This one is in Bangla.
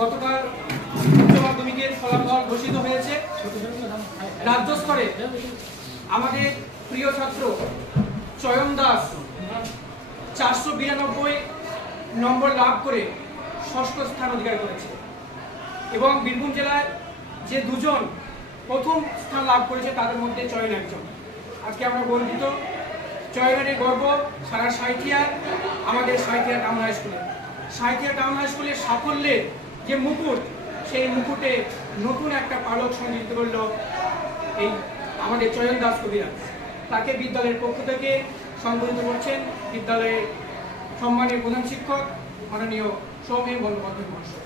গতকাল উচ্চ মাধ্যমিকের ফলাফল ঘোষিত হয়েছে। রাজ্য স্তরে আমাদের প্রিয় ছাত্র চয়ন দাস 492 নম্বর লাভ করে ষষ্ঠ স্থান অধিকার করেছে এবং বীরভূম জেলায় যে দুজন প্রথম স্থান লাভ করেছে তাদের মধ্যে চয়ন একজন। আজকে আমরা গর্বিত। চয়নের গর্ব সারা সাঁইথিয়া, আমাদের সাঁইথিয়া টাউন হাই স্কুলে। সাঁইথিয়া টাউন হাই স্কুলের সাফল্যের যে মুকুট, সেই মুকুটে নতুন একটা পালক সংযুক্ত করল এই আমাদের চয়ন দাস কবিরাজ। তাকে বিদ্যালয়ের পক্ষ থেকে সংবর্ধিত করছেন বিদ্যালয়ের সম্মানীয় প্রধান শিক্ষক মাননীয় সৌমেন বন্দ্যোপাধ্যায় মহাশয়।